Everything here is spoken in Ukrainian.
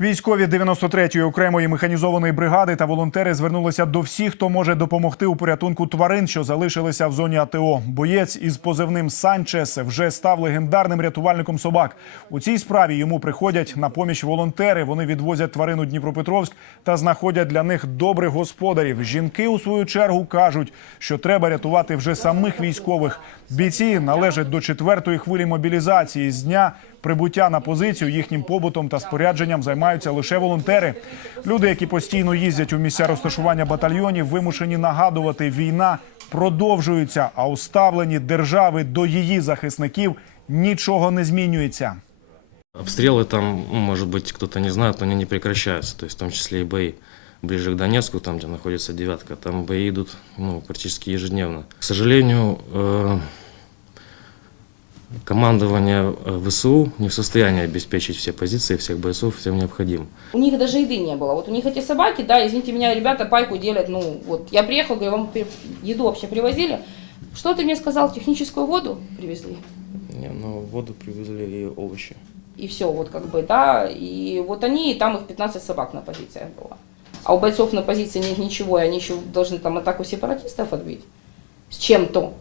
Військові 93-ї окремої механізованої бригади та волонтери звернулися до всіх, хто може допомогти у порятунку тварин, що залишилися в зоні АТО. Боєць із позивним Санчес вже став легендарним рятувальником собак. У цій справі йому приходять на поміч волонтери. Вони відвозять тварин у Дніпропетровськ та знаходять для них добрих господарів. Жінки у свою чергу кажуть, що треба рятувати вже самих військових. Бійці належать до четвертої хвилі мобілізації. З дня прибуття на позицію їхнім побутом та спорядженням займаються лише волонтери. Люди, які постійно їздять у місця розташування батальйонів, вимушені нагадувати, війна продовжується, а у ставленні держави до її захисників нічого не змінюється. Обстрелы там, ну, может быть, кто-то не знает, но они не прекращаются. То есть в том числе и бои ближе к Донецку, там, где находится девятка, там бои идут ну, практически ежедневно. К сожалению, э, командование э, ВСУ не в состоянии обеспечить все позиции всех бойцов всем необходимым. У них даже еды не было. Вот у них эти собаки, да, извините меня, ребята пайку делят, ну, вот я приехал, говорю, вам еду вообще привозили. Что ты мне сказал, техническую воду привезли? Не, ну, воду привезли и овощи. И все, вот как бы, да, и вот они, и там их 15 собак на позициях было. А у бойцов на позиции нет ничего, и они еще должны там атаку сепаратистов отбить с чем-то.